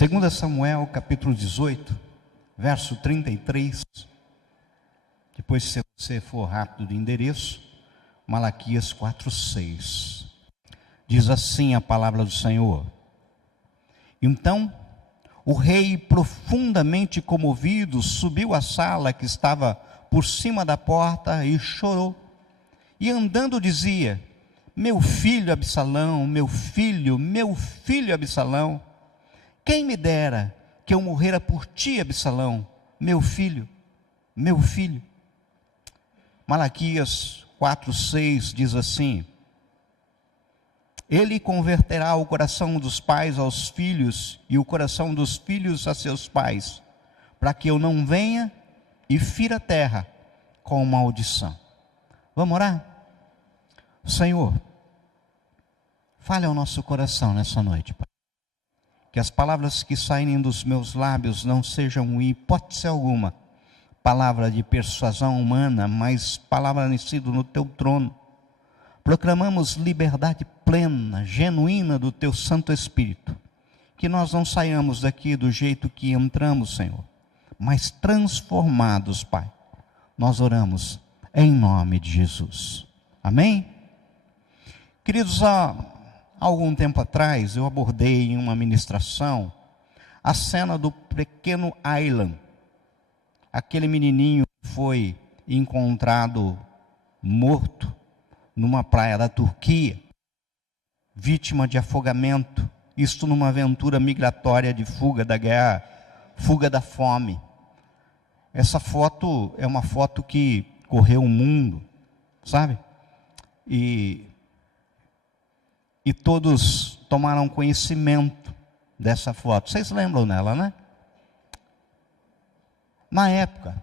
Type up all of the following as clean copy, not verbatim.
2 Samuel, capítulo 18, verso 33. Depois, se você for rápido de endereço, Malaquias 4:6. Diz assim a palavra do Senhor: Então, o rei, profundamente comovido, subiu à sala que estava por cima da porta e chorou. E andando dizia: Meu filho Absalão, meu filho Absalão, quem me dera que eu morrera por ti, Absalão, meu filho, meu filho. Malaquias 4:6 diz assim: Ele converterá o coração dos pais aos filhos e o coração dos filhos a seus pais, para que eu não venha e fira a terra com maldição. Vamos orar? Senhor, fale ao nosso coração nessa noite, Pai. Que as palavras que saírem dos meus lábios não sejam, em hipótese alguma, palavra de persuasão humana, mas palavra nascida no teu trono. Proclamamos liberdade plena, genuína do teu Santo Espírito. Que nós não saiamos daqui do jeito que entramos, Senhor, mas transformados, Pai. Nós oramos em nome de Jesus. Amém? Queridos, há algum tempo atrás eu abordei em uma ministração a cena do pequeno Aylan, aquele menininho que foi encontrado morto numa praia da Turquia, vítima de afogamento, isto numa aventura migratória de fuga da guerra, fuga da fome. Essa foto é uma foto que correu o mundo, sabe? E todos tomaram conhecimento dessa foto. Vocês lembram dela, né? Na época,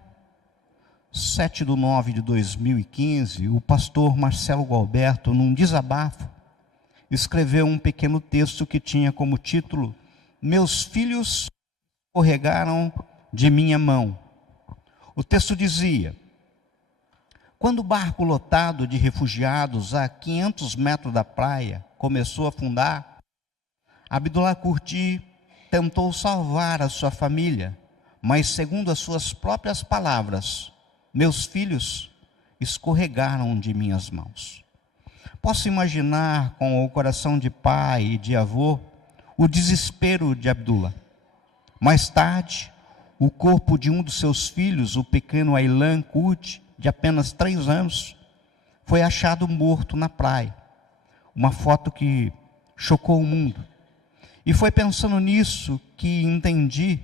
7/9/2015, o pastor Marcelo Gualberto, num desabafo, escreveu um pequeno texto que tinha como título: Meus filhos escorregaram de minha mão. O texto dizia: Quando o barco lotado de refugiados a 500 metros da praia começou a afundar, Abdullah Kurdi tentou salvar a sua família, mas segundo as suas próprias palavras, meus filhos escorregaram de minhas mãos. Posso imaginar com o coração de pai e de avô o desespero de Abdullah. Mais tarde, o corpo de um dos seus filhos, o pequeno Aylan Kurdi, de apenas 3 anos, foi achado morto na praia. Uma foto que chocou o mundo. E foi pensando nisso que entendi: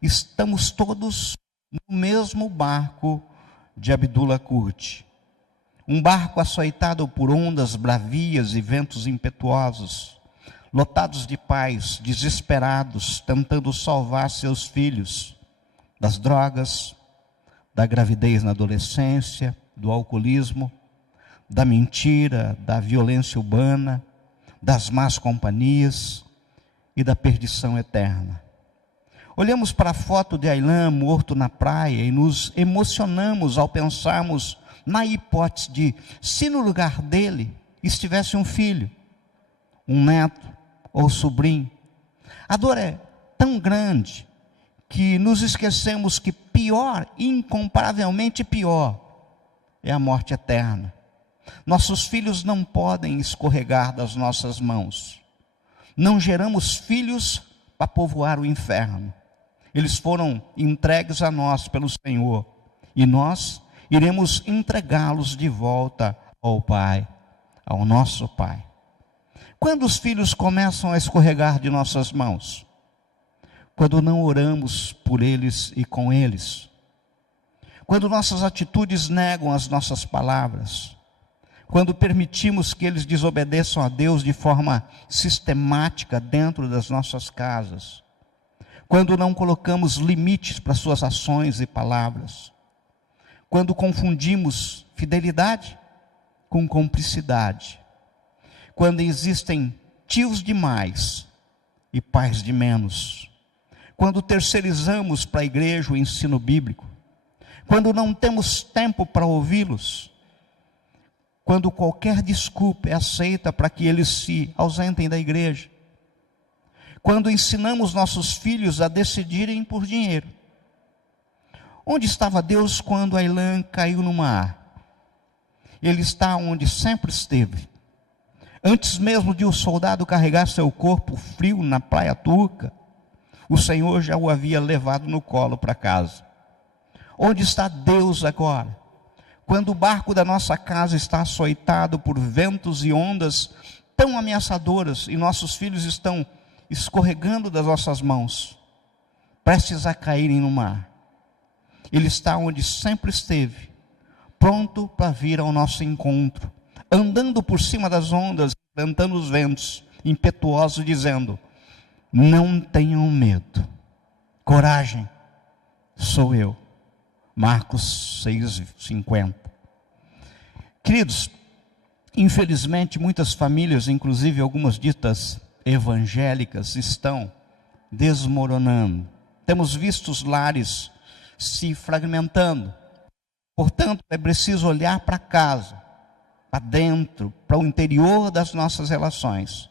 estamos todos no mesmo barco de Abdullah Kurdi. Um barco açoitado por ondas bravias e ventos impetuosos, lotados de pais desesperados, tentando salvar seus filhos das drogas, da gravidez na adolescência, do alcoolismo, da mentira, da violência urbana, das más companhias e da perdição eterna. Olhamos para a foto de Aylan morto na praia e nos emocionamos ao pensarmos na hipótese de, se no lugar dele estivesse um filho, um neto ou sobrinho. A dor é tão grande que nos esquecemos que pior, incomparavelmente pior, é a morte eterna. Nossos filhos não podem escorregar das nossas mãos. Não geramos filhos para povoar o inferno. Eles foram entregues a nós pelo Senhor, e nós iremos entregá-los de volta ao Pai, ao nosso Pai. Quando os filhos começam a escorregar de nossas mãos? Quando não oramos por eles e com eles. Quando nossas atitudes negam as nossas palavras. Quando permitimos que eles desobedeçam a Deus de forma sistemática dentro das nossas casas. Quando não colocamos limites para suas ações e palavras. Quando confundimos fidelidade com cumplicidade. Quando existem tios demais e pais de menos. Quando terceirizamos para a igreja o ensino bíblico. Quando não temos tempo para ouvi-los. Quando qualquer desculpa é aceita para que eles se ausentem da igreja. quando ensinamos nossos filhos a decidirem por dinheiro? Onde estava Deus quando Ailã caiu no mar? Ele está onde sempre esteve. Antes mesmo de o soldado carregar seu corpo frio na praia turca, o Senhor já o havia levado no colo para casa. Onde está Deus agora? Quando o barco da nossa casa está açoitado por ventos e ondas tão ameaçadoras e nossos filhos estão escorregando das nossas mãos, prestes a caírem no mar. Ele está onde sempre esteve, pronto para vir ao nosso encontro, andando por cima das ondas, enfrentando os ventos, impetuoso, dizendo: não tenham medo, coragem, sou eu. Marcos 6,50. Queridos, infelizmente muitas famílias, inclusive algumas ditas evangélicas, estão desmoronando. Temos visto os lares se fragmentando. Portanto, é preciso olhar para casa, para dentro, para o interior das nossas relações.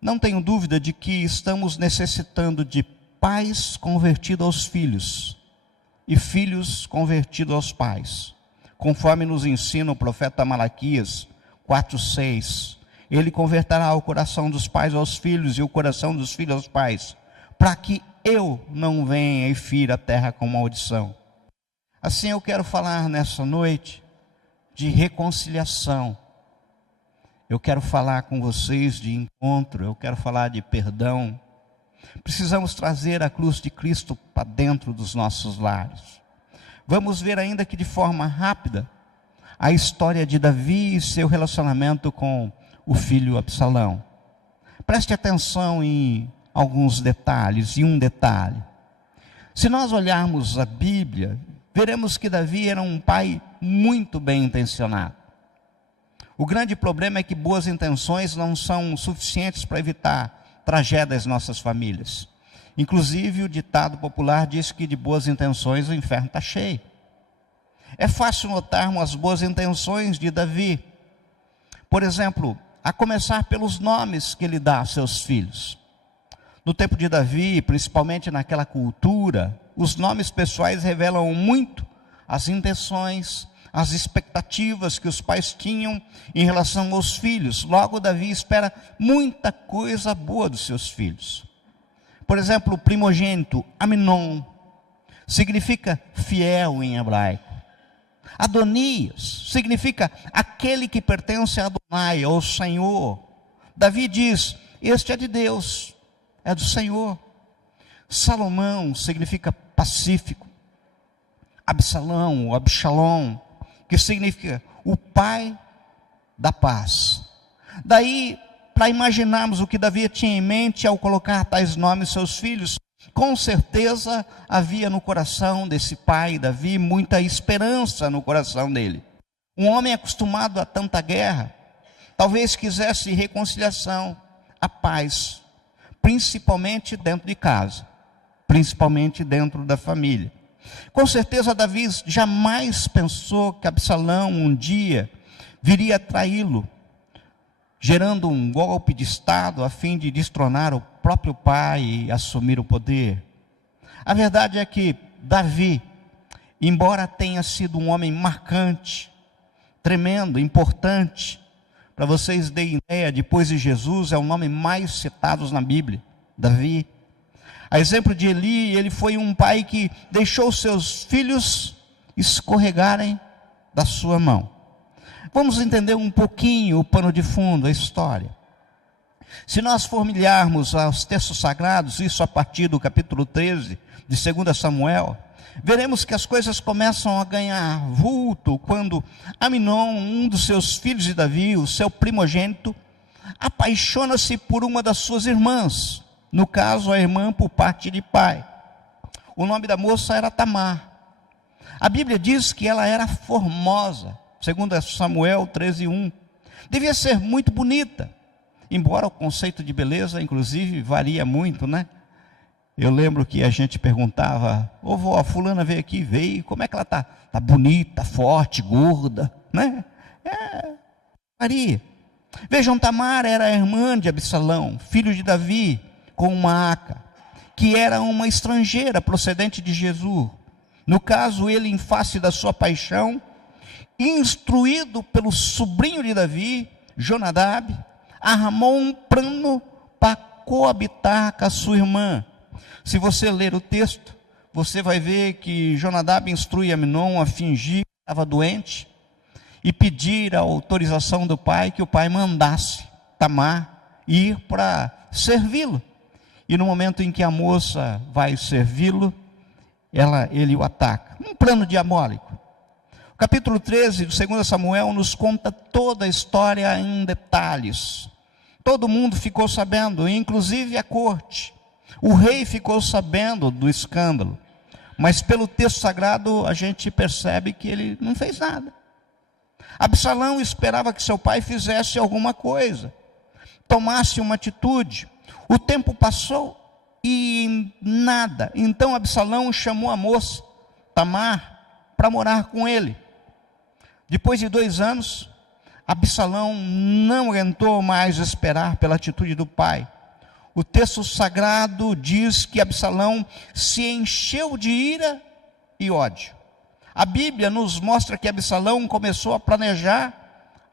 Não tenho dúvida de que estamos necessitando de pais convertidos aos filhos e filhos convertidos aos pais, conforme nos ensina o profeta Malaquias 4:6. Ele converterá o coração dos pais aos filhos e o coração dos filhos aos pais, para que eu não venha e fira a terra com maldição. Assim eu quero falar nessa noite de reconciliação. Eu quero falar com vocês de encontro, eu quero falar de perdão. Precisamos trazer a cruz de Cristo para dentro dos nossos lares. Vamos ver ainda que de forma rápida a história de Davi e seu relacionamento com o filho Absalão. Preste atenção em alguns detalhes, e um detalhe. Se nós olharmos a Bíblia, veremos que Davi era um pai muito bem intencionado. O grande problema é que boas intenções não são suficientes para evitar tragédias em nossas famílias. Inclusive o ditado popular diz que de boas intenções o inferno está cheio. É fácil notarmos as boas intenções de Davi. Por exemplo, a começar pelos nomes que ele dá a seus filhos. No tempo de Davi, principalmente naquela cultura, os nomes pessoais revelam muito as intenções, as expectativas que os pais tinham em relação aos filhos. Logo, Davi espera muita coisa boa dos seus filhos. Por exemplo, o primogênito, Aminon, significa fiel em hebraico. Adonias significa aquele que pertence a Adonai, ao Senhor. Davi diz: este é de Deus, é do Senhor. Salomão significa pacífico. Absalão, Absalom, que significa o pai da paz. Daí, para imaginarmos o que Davi tinha em mente ao colocar tais nomes em seus filhos, com certeza havia no coração desse pai, Davi, muita esperança no coração dele. Um homem acostumado a tanta guerra, talvez quisesse reconciliação, a paz, principalmente dentro de casa, principalmente dentro da família. Com certeza Davi jamais pensou que Absalão um dia viria a traí-lo, gerando um golpe de estado a fim de destronar o próprio pai e assumir o poder. A verdade é que Davi, embora tenha sido um homem marcante, tremendo, importante, para vocês terem ideia, depois de Jesus é o nome mais citado na Bíblia, Davi. A exemplo de Eli, ele foi um pai que deixou seus filhos escorregarem da sua mão. Vamos entender um pouquinho o pano de fundo, a história. Se nós formilharmos aos textos sagrados, isso a partir do capítulo 13 de 2 Samuel, veremos que as coisas começam a ganhar vulto quando Aminon, um dos seus filhos de Davi, o seu primogênito, apaixona-se por uma das suas irmãs, no caso a irmã por parte de pai. O nome da moça era Tamar. A Bíblia diz que ela era formosa, 2 Samuel 13:1. Devia ser muito bonita, embora o conceito de beleza, inclusive, varia muito, né? Eu lembro que a gente perguntava: ô vó, a fulana veio aqui, veio, como é que ela está? Está bonita, forte, gorda, né? Varia. Vejam, Tamar era a irmã de Absalão, filho de Davi, com Maaca, que era uma estrangeira procedente de Jesus. No caso, ele, em face da sua paixão, instruído pelo sobrinho de Davi, Jonadab, armou um plano para coabitar com a sua irmã. Se você ler o texto, você vai ver que Jonadab instrui Aminon a fingir que estava doente e pedir a autorização do pai, que o pai mandasse Tamar ir para servi-lo. E no momento em que a moça vai servi-lo, ele o ataca. Um plano diabólico. O capítulo 13 de 2 Samuel nos conta toda a história em detalhes. Todo mundo ficou sabendo, inclusive a corte. O rei ficou sabendo do escândalo. Mas pelo texto sagrado a gente percebe que ele não fez nada. Absalão esperava que seu pai fizesse alguma coisa, tomasse uma atitude. O tempo passou e nada. Então Absalão chamou a moça, Tamar, para morar com ele. Depois de 2 anos, Absalão não aguentou mais esperar pela atitude do pai. O texto sagrado diz que Absalão se encheu de ira e ódio. A Bíblia nos mostra que Absalão começou a planejar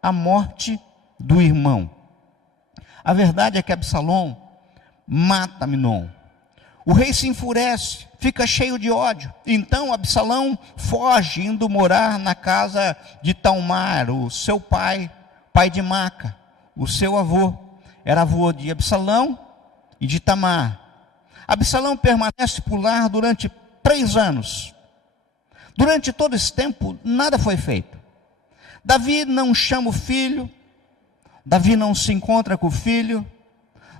a morte do irmão. A verdade é que Absalão mata Aminon. O rei se enfurece, fica cheio de ódio. Então Absalão foge, indo morar na casa de Talmar, o seu pai, pai de Maaca, o seu avô. Era avô de Absalão e de Tamar. Absalão permanece por lá durante 3 anos. Durante todo esse tempo, nada foi feito. Davi não chama o filho, Davi não se encontra com o filho,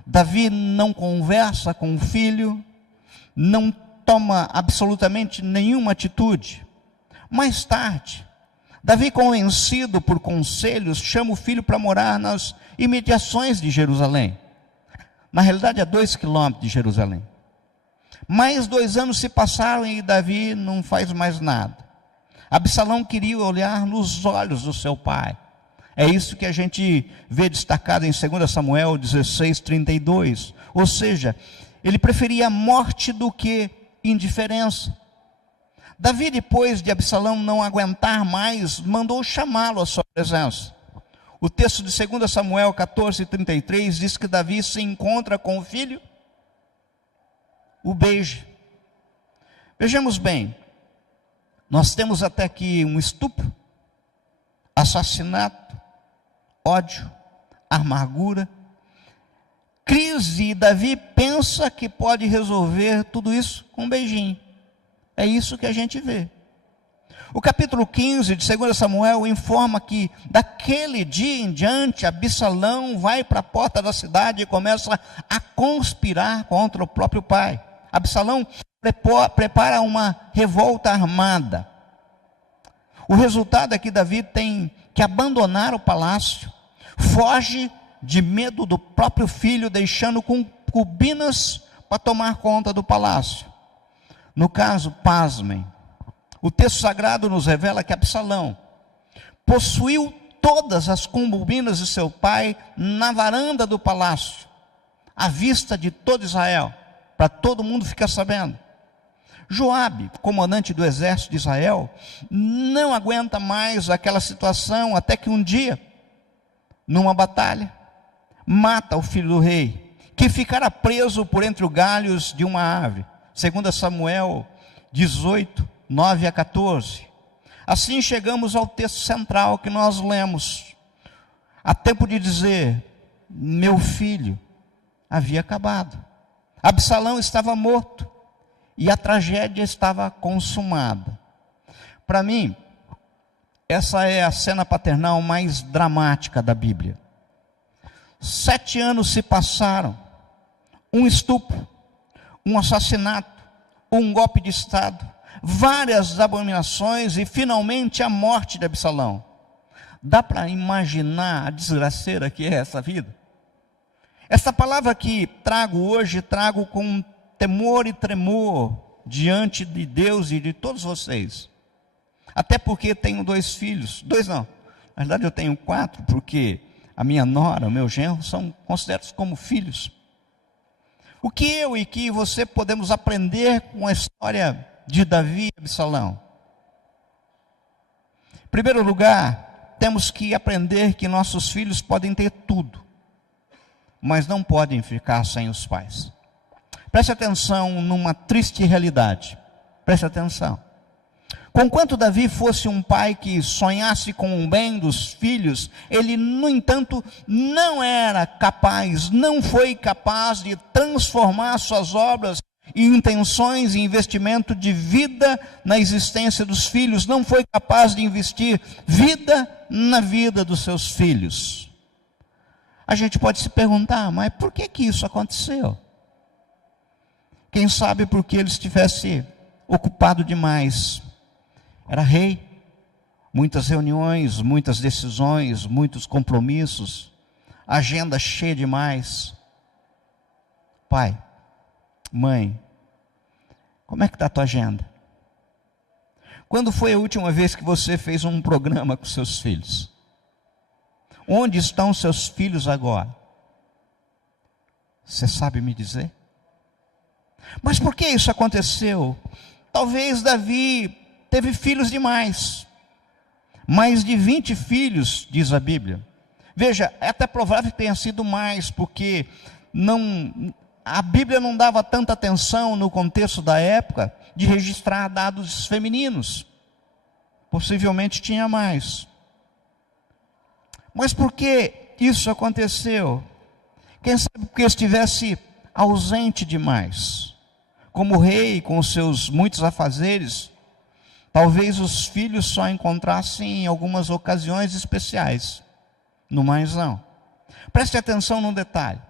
Davi não conversa com o filho, não toma absolutamente nenhuma atitude. Mais tarde, Davi, convencido por conselhos, chama o filho para morar nas imediações de Jerusalém. Na realidade, a 2 quilômetros de Jerusalém. Mais 2 anos se passaram e Davi não faz mais nada. Absalão queria olhar nos olhos do seu pai. É isso que a gente vê destacado em 2 Samuel 16:32. Ou seja, ele preferia a morte do que indiferença. Davi, depois de Absalão não aguentar mais, mandou chamá-lo à sua presença. O texto de 2 Samuel 14:33 diz que Davi se encontra com o filho, o beija. Vejamos bem, nós temos até aqui um estupro, assassinato, ódio, amargura, crise, e Davi pensa que pode resolver tudo isso com um beijinho. É isso que a gente vê. O capítulo 15 de 2 Samuel informa que daquele dia em diante Absalão vai para a porta da cidade e começa a conspirar contra o próprio pai. Absalão prepara uma revolta armada. O resultado é que Davi tem que abandonar o palácio, foge de medo do próprio filho, deixando concubinas para tomar conta do palácio. No caso, pasmem, o texto sagrado nos revela que Absalão possuiu todas as concubinas de seu pai na varanda do palácio, à vista de todo Israel, para todo mundo ficar sabendo. Joabe, comandante do exército de Israel, não aguenta mais aquela situação, até que um dia, numa batalha, mata o filho do rei, que ficara preso por entre os galhos de uma árvore. 2 Samuel 18, 9-14. Assim chegamos ao texto central que nós lemos. Há tempo de dizer, meu filho havia acabado. Absalão estava morto e a tragédia estava consumada. Para mim, essa é a cena paternal mais dramática da Bíblia. 7 anos se passaram, um estupro, um assassinato, um golpe de Estado, várias abominações e finalmente a morte de Absalão. Dá para imaginar a desgraceira que é essa vida? Essa palavra que trago hoje, trago com temor e tremor diante de Deus e de todos vocês. Até porque tenho 2 filhos, 2 não, na verdade eu tenho 4, porque a minha nora, o meu genro, são considerados como filhos. O que eu e que você podemos aprender com a história de Davi e Absalão? Em primeiro lugar, temos que aprender que nossos filhos podem ter tudo, mas não podem ficar sem os pais. Preste atenção numa triste realidade. Preste atenção. Conquanto Davi fosse um pai que sonhasse com o bem dos filhos, ele, no entanto, não era capaz, não foi capaz de transformar suas obras e intenções e investimento de vida na existência dos filhos, não foi capaz de investir vida na vida dos seus filhos. A gente pode se perguntar, mas por que isso aconteceu? Quem sabe porque ele estivesse ocupado demais. Era rei, muitas reuniões, muitas decisões, muitos compromissos, agenda cheia demais. Pai, mãe, como é que está a tua agenda? Quando foi a última vez que você fez um programa com seus filhos? Onde estão seus filhos agora? Você sabe me dizer? Mas por que isso aconteceu? Talvez Davi teve filhos demais. Mais de 20 filhos, diz a Bíblia. Veja, é até provável que tenha sido mais, porque a Bíblia não dava tanta atenção no contexto da época de registrar dados femininos. Possivelmente tinha mais. Mas por que isso aconteceu? Quem sabe porque estivesse ausente demais. Como rei, com os seus muitos afazeres, talvez os filhos só encontrassem em algumas ocasiões especiais. No mais não. Preste atenção num detalhe.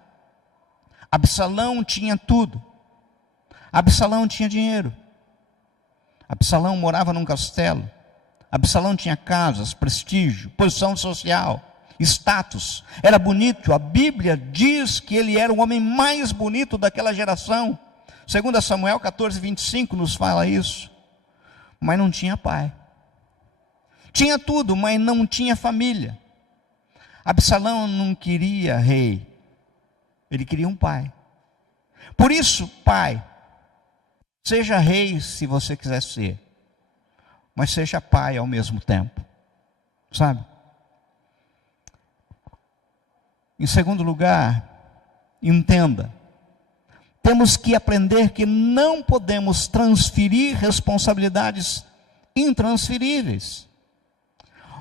Absalão tinha tudo. Absalão tinha dinheiro. Absalão morava num castelo. Absalão tinha casas, prestígio, posição social, status. Era bonito. A Bíblia diz que ele era o homem mais bonito daquela geração. 2 Samuel 14, 25 nos fala isso. Mas não tinha pai. Tinha tudo, mas não tinha família. Absalão não queria rei. Ele queria um pai. Por isso, pai, seja rei se você quiser ser, mas seja pai ao mesmo tempo. Sabe? Em segundo lugar, entenda. Temos que aprender que não podemos transferir responsabilidades intransferíveis.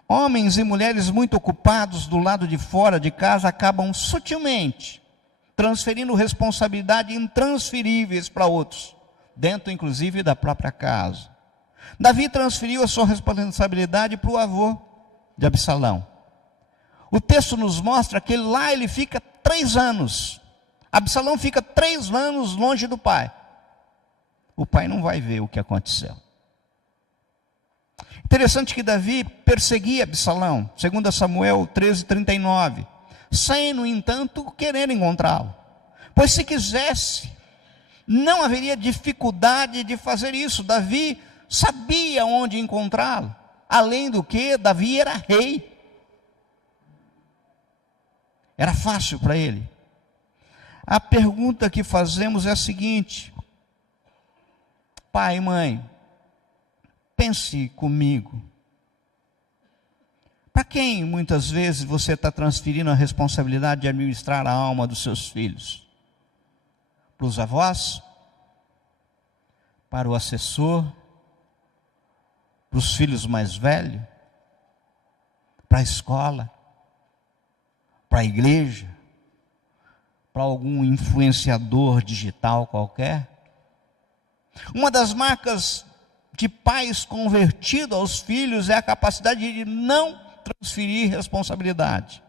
Homens e mulheres muito ocupados do lado de fora de casa acabam sutilmente transferindo responsabilidades intransferíveis para outros, dentro inclusive da própria casa. Davi transferiu a sua responsabilidade para o avô de Absalão. O texto nos mostra que lá ele fica 3 anos. Absalão fica 3 anos longe do pai. O pai não vai ver o que aconteceu. Interessante que Davi perseguia Absalão, 2 Samuel 13:39, sem, no entanto, querer encontrá-lo. Pois se quisesse, não haveria dificuldade de fazer isso. Davi sabia onde encontrá-lo. Além do que, Davi era rei. Era fácil para ele. A pergunta que fazemos é a seguinte: pai e mãe, pense comigo. Para quem muitas vezes você está transferindo a responsabilidade de administrar a alma dos seus filhos? Para os avós? Para o assessor? Para os filhos mais velhos? Para a escola? Para a igreja? Para algum influenciador digital qualquer? Uma das marcas de pais convertidos aos filhos é a capacidade de não transferir responsabilidade.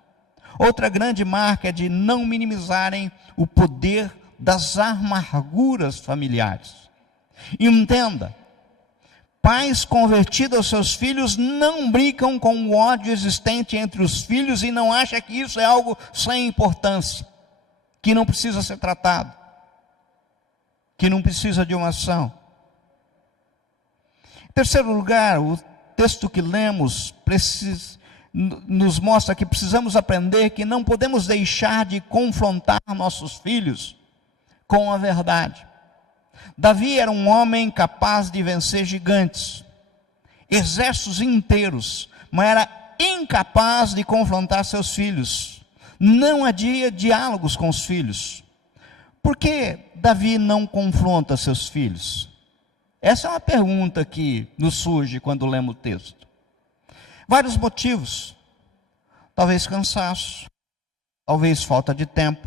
Outra grande marca é de não minimizarem o poder das amarguras familiares. Entenda, pais convertidos aos seus filhos não brincam com o ódio existente entre os filhos e não acham que isso é algo sem importância, que não precisa ser tratado, que não precisa de uma ação. Em terceiro lugar, o texto que lemos nos mostra que precisamos aprender que não podemos deixar de confrontar nossos filhos com a verdade. Davi era um homem capaz de vencer gigantes, exércitos inteiros, mas era incapaz de confrontar seus filhos. Não havia diálogos com os filhos. Por que Davi não confronta seus filhos? Essa é uma pergunta que nos surge quando lemos o texto. Vários motivos. Talvez cansaço, talvez falta de tempo,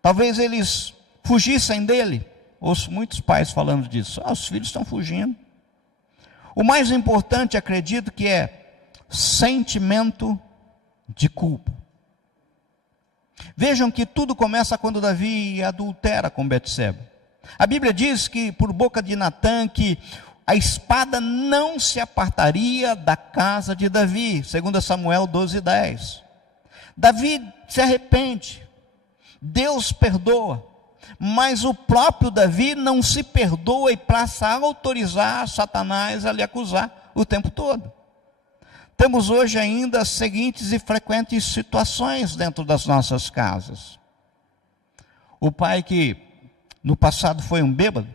talvez eles fugissem dele. Ouço muitos pais falando disso. Os filhos estão fugindo. O mais importante, acredito, que é sentimento de culpa. Vejam que tudo começa quando Davi adultera com Betseba. A Bíblia diz que por boca de Natã que a espada não se apartaria da casa de Davi, 2 Samuel 12:10. Davi se arrepende, Deus perdoa, mas o próprio Davi não se perdoa e passa a autorizar Satanás a lhe acusar o tempo todo. Temos hoje ainda as seguintes e frequentes situações dentro das nossas casas. O pai que no passado foi um bêbado,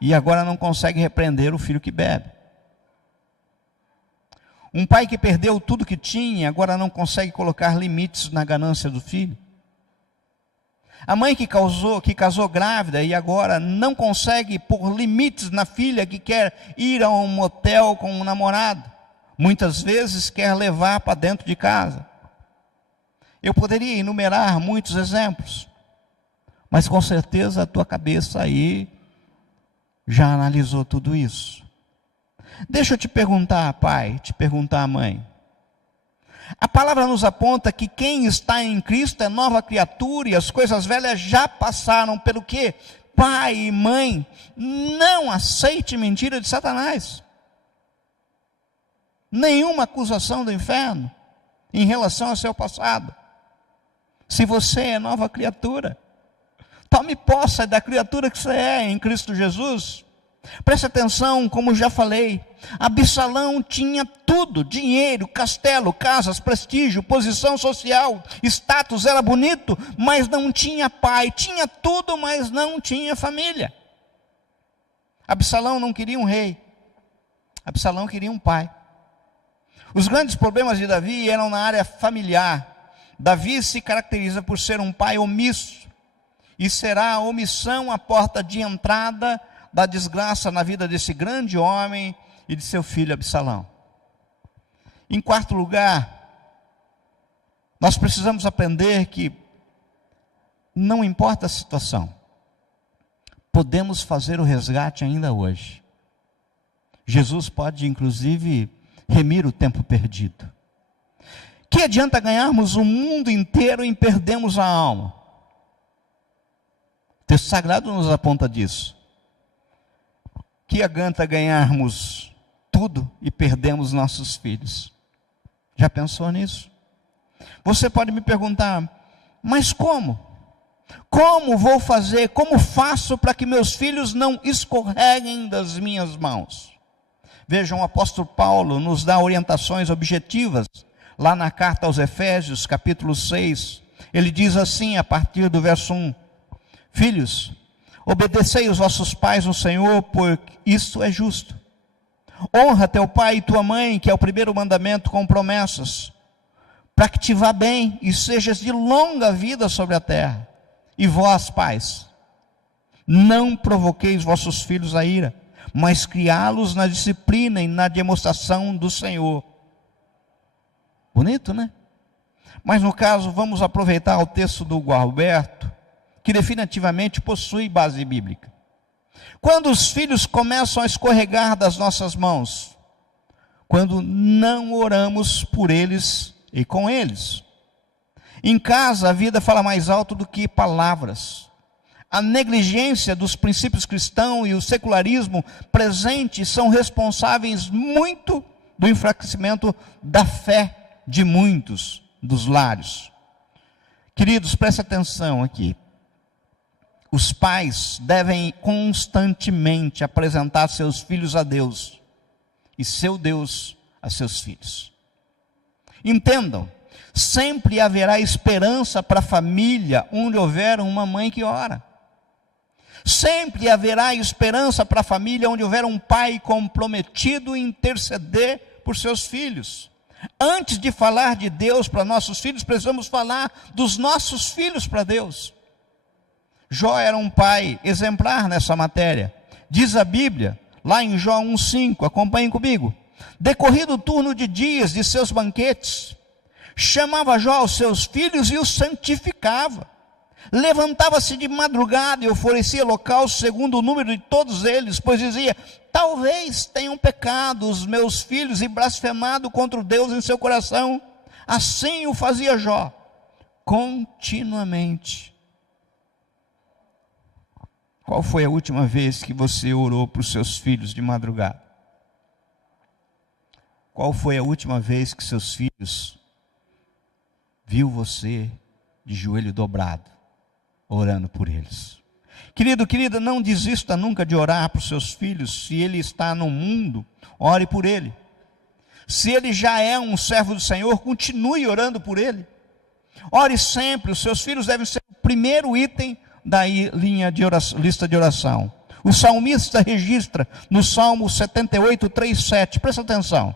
e agora não consegue repreender o filho que bebe. Um pai que perdeu tudo que tinha, agora não consegue colocar limites na ganância do filho. A mãe que casou grávida e agora não consegue pôr limites na filha que quer ir a um motel com um namorado. Muitas vezes quer levar para dentro de casa. Eu poderia enumerar muitos exemplos, mas com certeza a tua cabeça aí já analisou tudo isso. Deixa eu te perguntar, pai, te perguntar, mãe. A palavra nos aponta que quem está em Cristo é nova criatura e as coisas velhas já passaram. Pelo que, pai e mãe, não aceite mentira de Satanás. Nenhuma acusação do inferno em relação ao seu passado. Se você é nova criatura, tome posse da criatura que você é em Cristo Jesus. Preste atenção, como já falei, Absalão tinha tudo: dinheiro, castelo, casas, prestígio, posição social, status, era bonito, mas não tinha pai. Tinha tudo, mas não tinha família. Absalão não queria um rei, Absalão queria um pai. Os grandes problemas de Davi eram na área familiar. Davi se caracteriza por ser um pai omisso, e será a omissão a porta de entrada da desgraça na vida desse grande homem e de seu filho Absalão. Em quarto lugar, nós precisamos aprender que não importa a situação, podemos fazer o resgate ainda hoje. Jesus pode inclusive remir o tempo perdido. Que adianta ganharmos o mundo inteiro e perdermos a alma? O texto sagrado nos aponta disso. Que adianta ganharmos tudo e perdemos nossos filhos? Já pensou nisso? Você pode me perguntar, mas como? Como vou fazer? Como faço para que meus filhos não escorreguem das minhas mãos? Vejam, o apóstolo Paulo nos dá orientações objetivas, lá na carta aos Efésios, capítulo 6, ele diz assim, a partir do verso 1, filhos, obedecei os vossos pais no Senhor, porque isso é justo. Honra teu pai e tua mãe, que é o primeiro mandamento com promessas, para que te vá bem e sejas de longa vida sobre a terra. E vós, pais, não provoqueis vossos filhos a ira, mas criá-los na disciplina e na demonstração do Senhor. Bonito, né? Mas no caso, vamos aproveitar o texto do Gualberto, que definitivamente possui base bíblica. Quando os filhos começam a escorregar das nossas mãos, quando não oramos por eles e com eles. Em casa, a vida fala mais alto do que palavras. A negligência dos princípios cristãos e o secularismo presente são responsáveis muito do enfraquecimento da fé de muitos dos lares. Queridos, preste atenção aqui. Os pais devem constantemente apresentar seus filhos a Deus e seu Deus a seus filhos. Entendam Sempre haverá esperança para a família onde houver uma mãe que ora. Sempre haverá esperança para a família onde houver um pai comprometido em interceder por seus filhos. Antes de falar de Deus para nossos filhos, precisamos falar dos nossos filhos para Deus. Jó era um pai exemplar nessa matéria. Diz a Bíblia, lá em Jó 1,5, acompanhem comigo. Decorrido o turno de dias de seus banquetes, chamava Jó aos seus filhos e os santificava. Levantava-se de madrugada e oferecia holocausto segundo o número de todos eles, pois dizia: talvez tenham pecado os meus filhos e blasfemado contra o Deus em seu coração. Assim o fazia Jó, continuamente. Qual foi a última vez que você orou para os seus filhos de madrugada? Qual foi a última vez que seus filhos viu você de joelho dobrado, orando por eles? Querido, querida, não desista nunca de orar para os seus filhos. Se ele está no mundo, ore por ele. Se ele já é um servo do Senhor, continue orando por ele. Ore sempre. Os seus filhos devem ser o primeiro item da lista de oração. O salmista registra no Salmo 78, 3, 7. Presta atenção.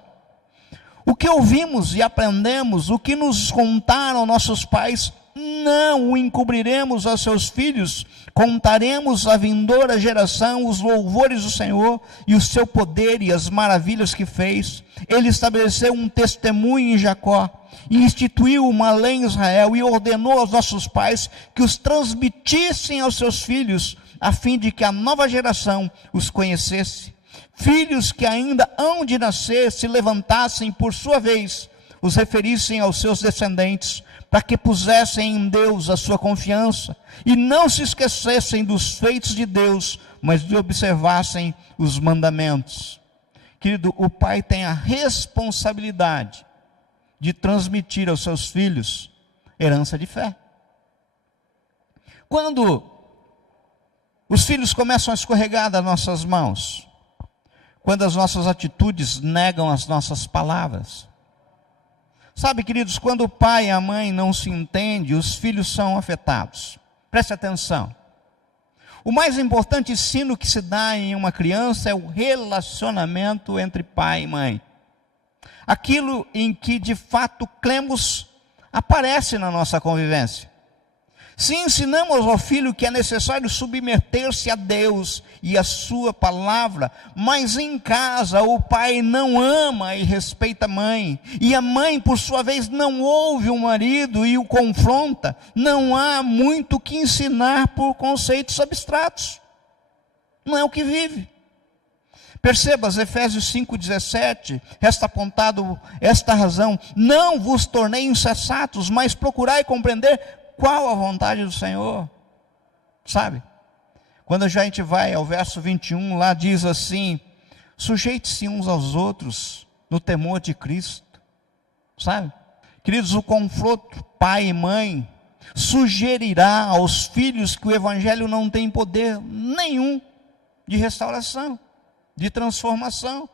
O que ouvimos e aprendemos, o que nos contaram nossos pais, não o encobriremos aos seus filhos. Contaremos à vindoura geração os louvores do Senhor e o seu poder e as maravilhas que fez. Ele estabeleceu um testemunho em Jacó, e instituiu uma lei em Israel, e ordenou aos nossos pais que os transmitissem aos seus filhos, a fim de que a nova geração os conhecesse. Filhos que ainda hão de nascer se levantassem por sua vez, os referissem aos seus descendentes, para que pusessem em Deus a sua confiança, e não se esquecessem dos feitos de Deus, mas de observassem os mandamentos. Querido, o pai tem a responsabilidade de transmitir aos seus filhos herança de fé. Quando os filhos começam a escorregar das nossas mãos, quando as nossas atitudes negam as nossas palavras, sabe, queridos, quando o pai e a mãe não se entendem, os filhos são afetados. Preste atenção. O mais importante ensino que se dá em uma criança é o relacionamento entre pai e mãe. Aquilo em que de fato cremos aparece na nossa convivência. Se ensinamos ao filho que é necessário submeter-se a Deus e a sua palavra, mas em casa o pai não ama e respeita a mãe, e a mãe por sua vez não ouve o marido e o confronta, não há muito que ensinar por conceitos abstratos. Não é o que vive. Perceba, Efésios 5,17, resta apontado esta razão: não vos tornei insensatos, mas procurai compreender qual a vontade do Senhor. Sabe? Quando a gente vai ao verso 21, lá diz assim: sujeite-se uns aos outros no temor de Cristo. Sabe? Queridos, o confronto pai e mãe sugerirá aos filhos que o evangelho não tem poder nenhum de restauração, de transformação.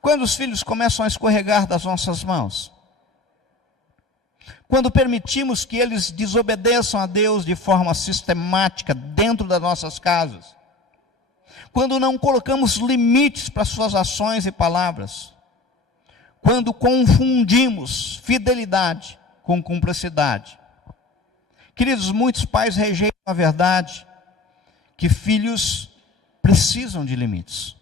Quando os filhos começam a escorregar das nossas mãos, quando permitimos que eles desobedeçam a Deus de forma sistemática dentro das nossas casas, quando não colocamos limites para suas ações e palavras, quando confundimos fidelidade com cumplicidade. Queridos, muitos pais rejeitam a verdade que filhos precisam de limites.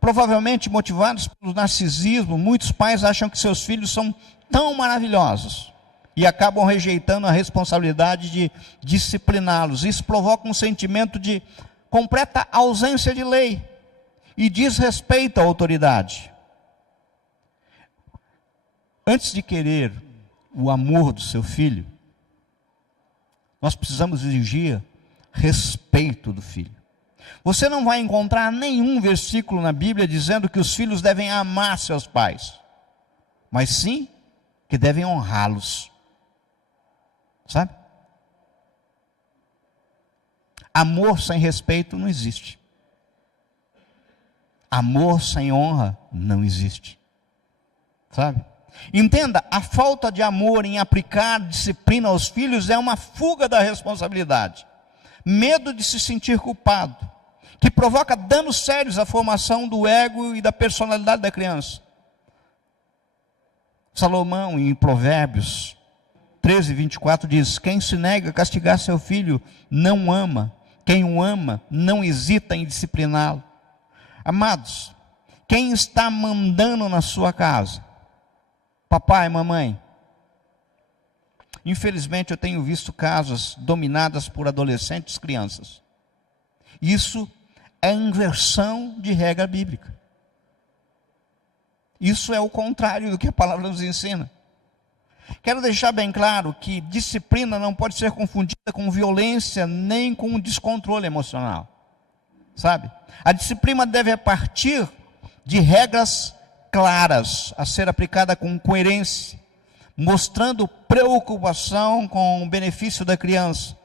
Provavelmente motivados pelo narcisismo, muitos pais acham que seus filhos são tão maravilhosos e acabam rejeitando a responsabilidade de discipliná-los. Isso provoca um sentimento de completa ausência de lei e desrespeito à autoridade. Antes de querer o amor do seu filho, nós precisamos exigir respeito do filho. Você não vai encontrar nenhum versículo na Bíblia dizendo que os filhos devem amar seus pais, mas sim que devem honrá-los. Sabe? Amor sem respeito não existe. Amor sem honra não existe. sabe? Entenda, a falta de amor em aplicar disciplina aos filhos é uma fuga da responsabilidade, medo de se sentir culpado, que provoca danos sérios à formação do ego e da personalidade da criança. Salomão, em Provérbios 13:24, diz: quem se nega a castigar seu filho não ama, quem o ama não hesita em discipliná-lo. Amados, quem está mandando na sua casa? Papai, mamãe? Infelizmente eu tenho visto casas dominadas por adolescentes, crianças. Isso é inversão de regra bíblica. Isso é o contrário do que a palavra nos ensina. Quero deixar bem claro que disciplina não pode ser confundida com violência, nem com descontrole emocional. Sabe? A disciplina deve partir de regras claras, a ser aplicada com coerência, mostrando preocupação com o benefício da criança.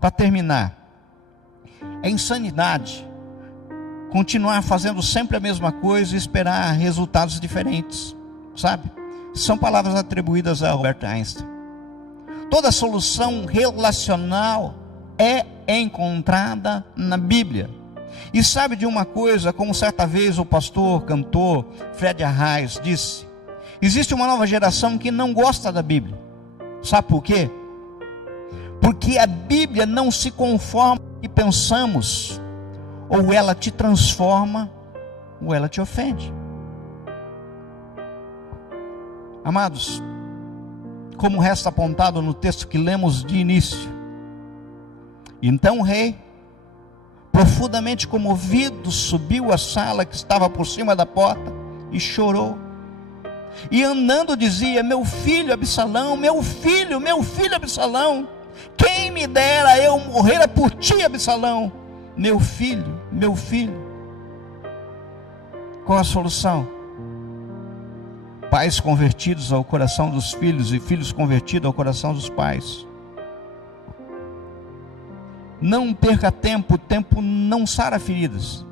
Para terminar, é insanidade continuar fazendo sempre a mesma coisa e esperar resultados diferentes, sabe? São palavras atribuídas a Albert Einstein. Toda solução relacional é encontrada na Bíblia. E sabe de uma coisa, como certa vez o pastor, cantor Fred Arraes disse: existe uma nova geração que não gosta da Bíblia. Sabe por quê? Porque a Bíblia não se conforma com o que pensamos. Ou ela te transforma, ou ela te ofende. Amados, como resta apontado no texto que lemos de início, então o rei, profundamente comovido, subiu à sala que estava por cima da porta e chorou. E andando dizia: meu filho Absalão, meu filho Absalão, quem me dera eu morrera por ti, Absalão, meu filho. Qual a solução? Pais convertidos ao coração dos filhos e filhos convertidos ao coração dos pais. Não perca tempo, o tempo não sara feridas.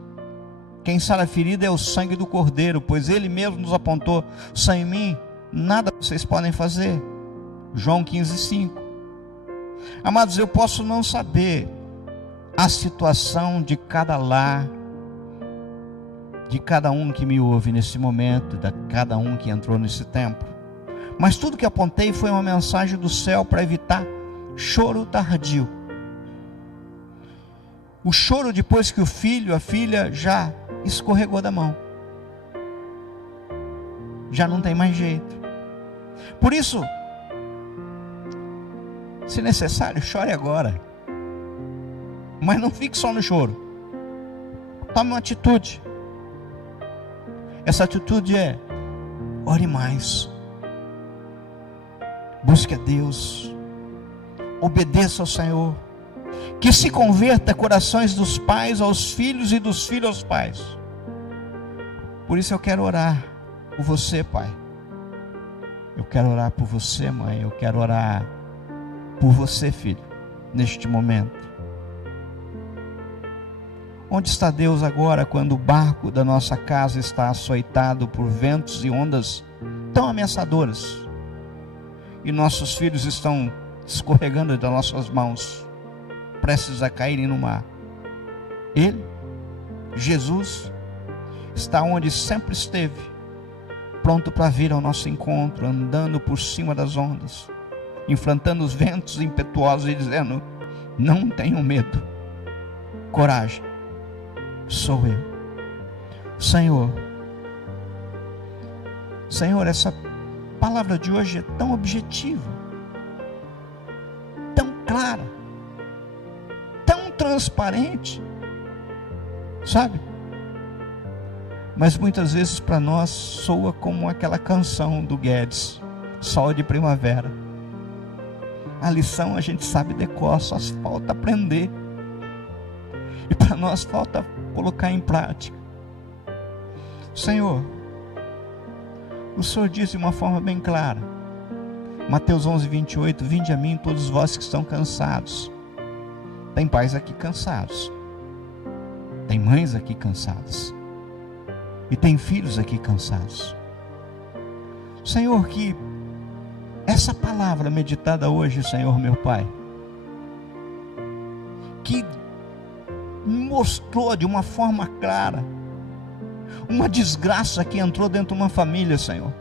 Quem sara ferida é o sangue do Cordeiro, pois ele mesmo nos apontou: sem mim nada vocês podem fazer. João 15:5. Amados, eu posso não saber a situação de cada lar, de cada um que me ouve nesse momento, de cada um que entrou nesse templo, mas tudo que apontei foi uma mensagem do céu para evitar choro tardio. O choro depois que o filho, a filha já escorregou da mão, já não tem mais jeito. Por isso, se necessário, chore agora, mas não fique só no choro. Tome uma atitude. Essa atitude é: ore mais, busque a Deus, obedeça ao Senhor, que se converta corações dos pais aos filhos e dos filhos aos pais. Por isso eu quero orar por você, pai. Eu quero orar por você, mãe. Eu quero orar por você, filho, neste momento. Onde está Deus agora quando o barco da nossa casa está açoitado por ventos e ondas tão ameaçadoras e nossos filhos estão escorregando das nossas mãos, prestes a caírem no mar? Ele, Jesus, está onde sempre esteve, pronto para vir ao nosso encontro, andando por cima das ondas, enfrentando os ventos impetuosos e dizendo: não tenham medo, coragem, sou eu. Senhor, essa palavra de hoje é tão objetiva, tão clara, tão transparente, sabe? Mas muitas vezes para nós soa como aquela canção do Guedes, Sol de Primavera. A lição a gente sabe decor, só falta aprender. E para nós falta colocar em prática. Senhor, o Senhor diz de uma forma bem clara, Mateus 11:28, vinde a mim todos vós que estão cansados. Tem pais aqui cansados, tem mães aqui cansadas, e tem filhos aqui cansados. Senhor, que essa palavra meditada hoje, Senhor meu Pai, que mostrou de uma forma clara uma desgraça que entrou dentro de uma família, Senhor.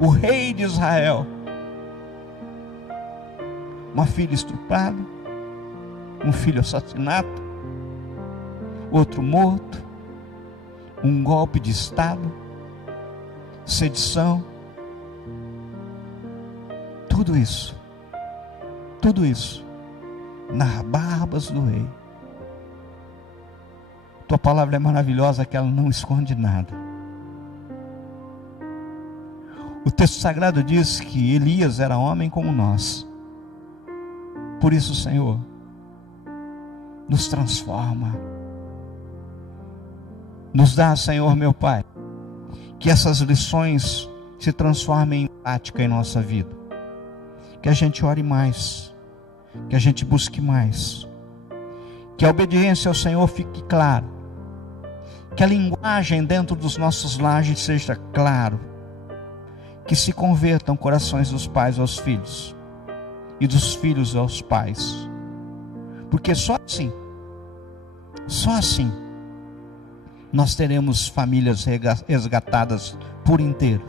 O rei de Israel, uma filha estuprada, um filho assassinado, outro morto, um golpe de estado, sedição, tudo isso nas barbas do rei. Tua palavra é maravilhosa, que ela não esconde nada. O texto sagrado diz que Elias era homem como nós. Por isso, Senhor, nos transforma. Nos dá, Senhor meu Pai, que essas lições se transformem em prática em nossa vida. Que a gente ore mais, que a gente busque mais, que a obediência ao Senhor fique clara, que a linguagem dentro dos nossos lares seja claro, que se convertam corações dos pais aos filhos e dos filhos aos pais, porque só assim nós teremos famílias resgatadas por inteiro.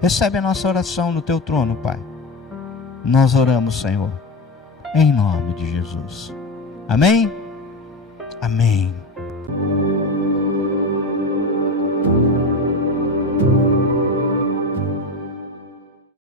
Recebe a nossa oração no teu trono, Pai. Nós oramos, Senhor, em nome de Jesus. Amém? Amém.